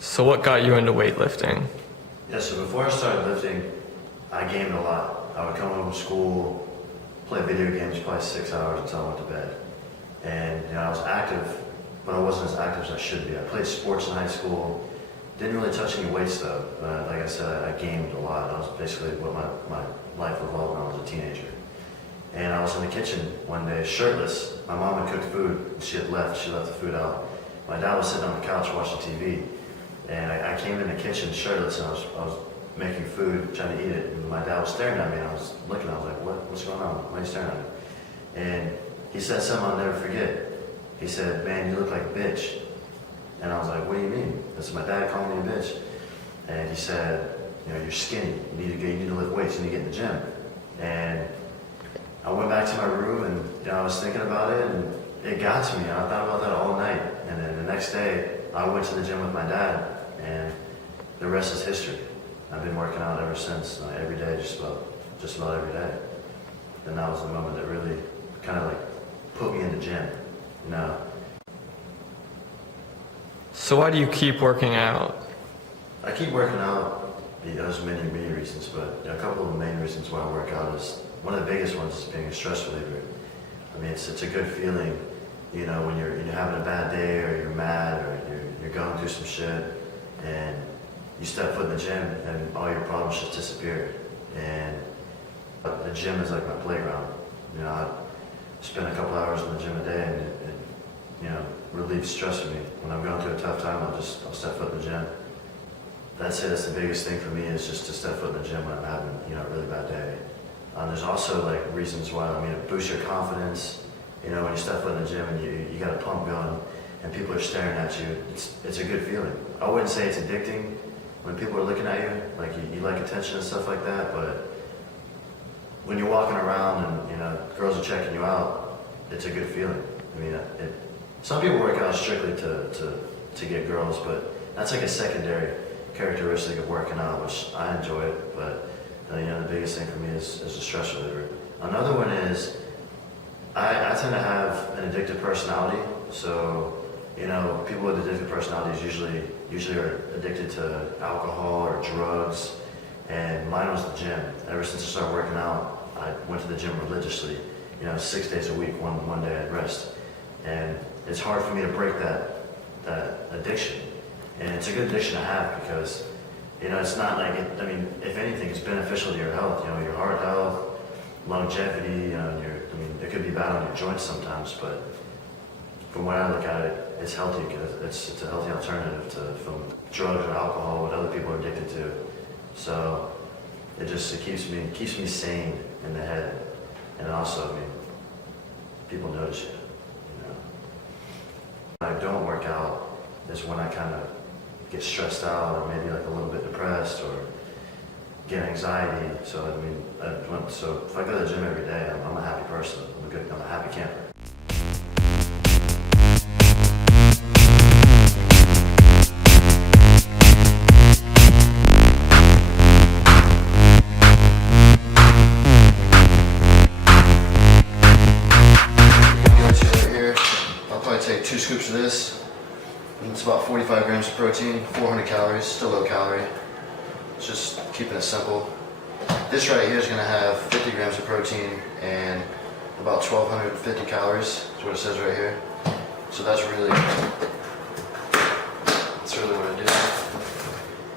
So what got you into weightlifting? Yeah, so before I started lifting, I gamed a lot. I would come home from school, play video games probably 6 hours until I went to bed. And I was active, but I wasn't as active as I should be. I played sports in high school, didn't really touch any weights though. But like I said, I gamed a lot. I was basically what my life revolved around when I was a teenager. And I was in the kitchen one day, shirtless. My mom had cooked food, and she left the food out. My dad was sitting on the couch watching TV. And I came in the kitchen shirtless, and I was making food, trying to eat it. And my dad was staring at me, and I was looking. I was like, what's going on? Why are you staring at me? And he said something I'll never forget. He said, man, you look like a bitch. And I was like, what do you mean? This is my dad calling me a bitch. And he said, you're skinny. You need to lift weights. You need to get in the gym. And I went back to my room, and I was thinking about it, and it got to me. I thought about that all night. And then the next day, I went to the gym with my dad, and the rest is history. I've been working out ever since, every day, just about every day. And that was the moment that really kind of like put me in the gym, So why do you keep working out? I keep working out because many reasons, but a couple of the main reasons why I work out is, one of the biggest ones is being a stress reliever. I mean, it's a good feeling, when you're having a bad day, or you're mad, or you're going through some shit, and you step foot in the gym, and all your problems just disappear. And the gym is like my playground. I spend a couple hours in the gym a day, and it relieves stress for me. When I'm going through a tough time, I'll step foot in the gym. That's it. That's the biggest thing for me, is just to step foot in the gym when I'm having a really bad day. There's also like reasons why. It boosts your confidence. When you step foot in the gym and you got a pump going, and people are staring at you, it's a good feeling. I wouldn't say it's addicting when people are looking at you, like you like attention and stuff like that, but when you're walking around and girls are checking you out, it's a good feeling. Some people work out strictly to get girls, but that's like a secondary characteristic of working out, which I enjoy it, but the biggest thing for me is a stress reliever. Another one is, I tend to have an addictive personality, so people with addictive personalities usually are addicted to alcohol or drugs, and mine was the gym. Ever since I started working out, I went to the gym religiously, 6 days a week, one day I'd rest. And it's hard for me to break that addiction. And it's a good addiction to have, because it's not like if anything, it's beneficial to your health, your heart health, longevity, it could be bad on your joints sometimes, but from what I look at it, it's healthy, because it's a healthy alternative from drugs or alcohol, what other people are addicted to. So it keeps me sane in the head. And also, people notice you, When I don't work out is when I kind of get stressed out, or maybe like a little bit depressed, or get anxiety. So so if I go to the gym every day, I'm a happy person. I'm a happy camper. Take 2 scoops of this. It's about 45 grams of protein, 400 calories, still low calorie. It's just keeping it simple. This right here is going to have 50 grams of protein and about 1,250 calories, is what it says right here. So that's really what I do.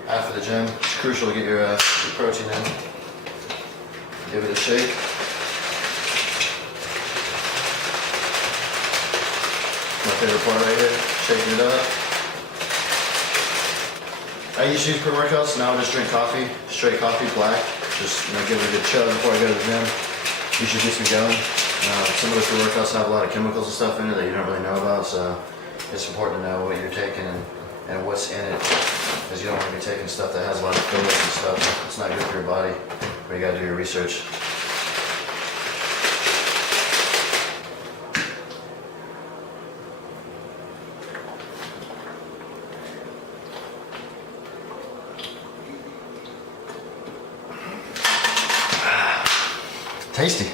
After the gym, it's crucial to get your protein in. Give it a shake. My favorite part right here, shaking it up. I used to use pre-workouts, now I just drink coffee, straight coffee, black. Just give it a good chug before I go to the gym. Usually gets me going. Some of the pre-workouts have a lot of chemicals and stuff in it that you don't really know about, so it's important to know what you're taking and what's in it, because you don't want to be taking stuff that has a lot of fillers and stuff. It's not good for your body, but you gotta do your research. Tasty.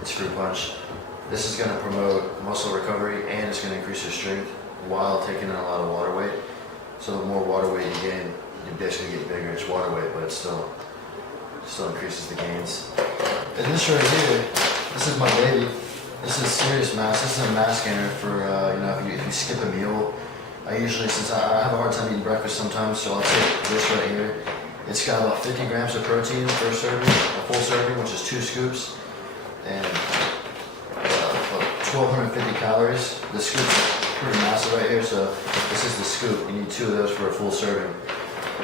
It's fruit punch. This is going to promote muscle recovery and it's going to increase your strength while taking in a lot of water weight. So the more water weight you gain, you basically get bigger. It's water weight, but it still increases the gains. And this right here, this is my baby. This is serious mass. This is a mass gainer for if you skip a meal. I usually, since I have a hard time eating breakfast sometimes, so I'll take this right here. It's got about 50 grams of protein per serving, a full serving, which is 2 scoops, and 1,250 calories. The scoop's pretty massive right here, so this is the scoop. You need 2 of those for a full serving.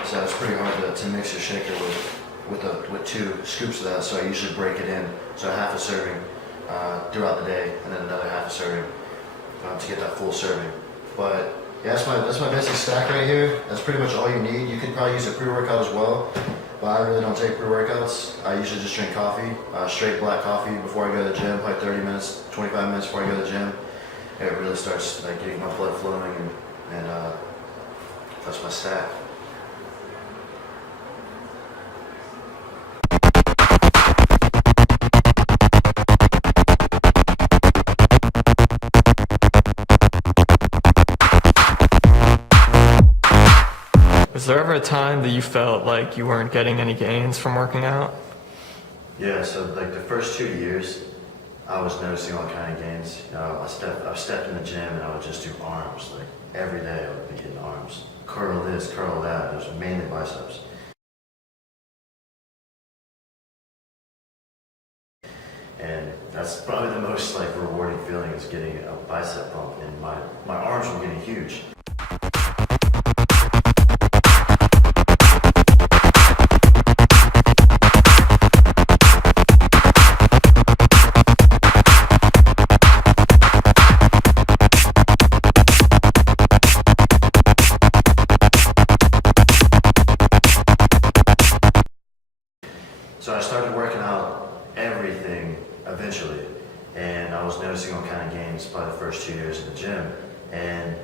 So it's pretty hard to mix your shaker with 2 scoops of that, so I usually break it in. So half a serving throughout the day, and then another half a serving to get that full serving. But yeah, that's my basic stack right here. That's pretty much all you need. You could probably use a pre-workout as well, but I really don't take pre-workouts. I usually just drink coffee, straight black coffee before I go to the gym, probably 30 minutes, 25 minutes before I go to the gym. It really starts like getting my blood flowing, and that's my stack. Was there ever a time that you felt like you weren't getting any gains from working out? Yeah, so like the first 2 years, I was noticing all kind of gains. I stepped in the gym and I would just do arms. Like every day I would be hitting arms. Curl this, curl that. It was mainly biceps. And that's probably the most like rewarding feeling, is getting a bicep pump, and my arms were getting huge. So I started working out everything eventually, and I was noticing all kind of gains by the first 2 years in the gym, and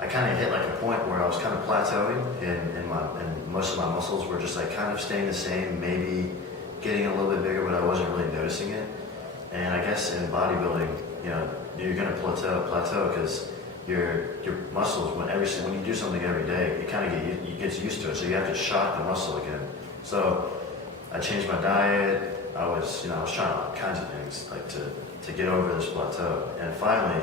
I kind of hit like a point where I was kind of plateauing, and most of my muscles were just like kind of staying the same, maybe getting a little bit bigger, but I wasn't really noticing it. And I guess in bodybuilding, you're gonna plateau because your muscles, when you do something every day, it kind of gets used to it, so you have to shock the muscle again. So I changed my diet. I was trying all kinds of things like to get over this plateau. And finally,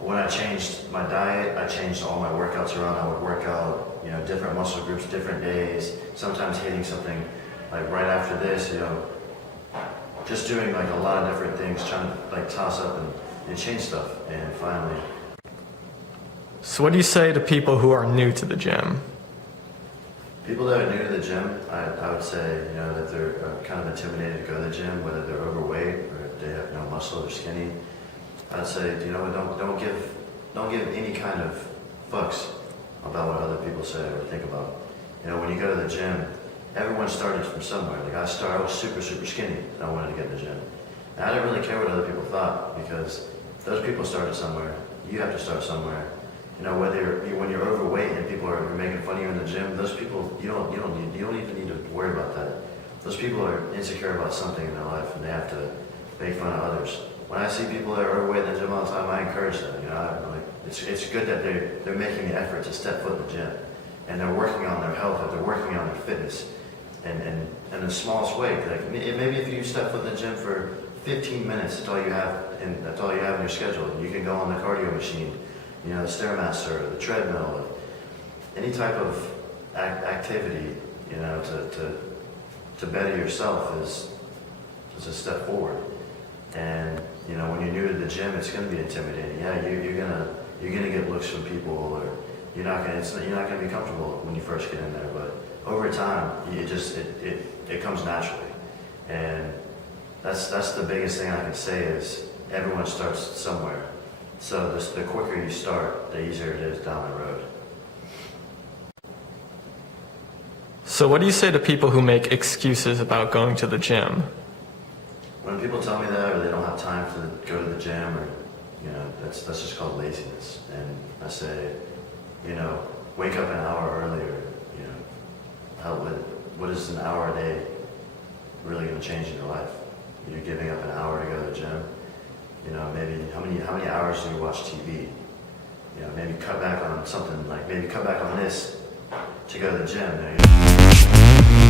when I changed my diet, I changed all my workouts around. I would work out, different muscle groups, different days. Sometimes hitting something like right after this, just doing like a lot of different things, trying to like toss up and change stuff. And finally. So what do you say to people who are new to the gym? People that are new to the gym, I would say, that they're kind of intimidated to go to the gym, whether they're overweight or if they have no muscle or skinny. I'd say, don't give any kind of fucks about what other people say or think about. When you go to the gym, everyone started from somewhere. Like I was super, super skinny, and I wanted to get in the gym. And I didn't really care what other people thought, because those people started somewhere. You have to start somewhere. When you're overweight and people are making fun of you in the gym, those people, you don't even need to worry about that. Those people are insecure about something in their life, and they have to make fun of others. When I see people that are overweight in the gym all the time, I encourage them. It's good that they're making an effort to step foot in the gym, and they're working on their health, or they're working on their fitness, and in the smallest way. Like maybe if you step foot in the gym for 15 minutes, that's all you have, and that's all you have in your schedule. You can go on the cardio machine, the Stairmaster, the treadmill, any type of activity, to better yourself is a step forward. And when you're new to the gym, it's going to be intimidating. Yeah, you're gonna get looks from people, or you're not gonna be comfortable when you first get in there. But over time, it comes naturally, and that's the biggest thing I can say is everyone starts somewhere. So the quicker you start, the easier it is down the road. So what do you say to people who make excuses about going to the gym? When people tell me that, or they don't have time to go to the gym, or that's just called laziness. And I say, wake up an hour earlier. What is an hour a day really going to change in your life? you're giving up an hour to go to the gym. You know, maybe how many hours do you watch TV? You know, maybe cut back on something, like maybe cut back on this to go to the gym. You know?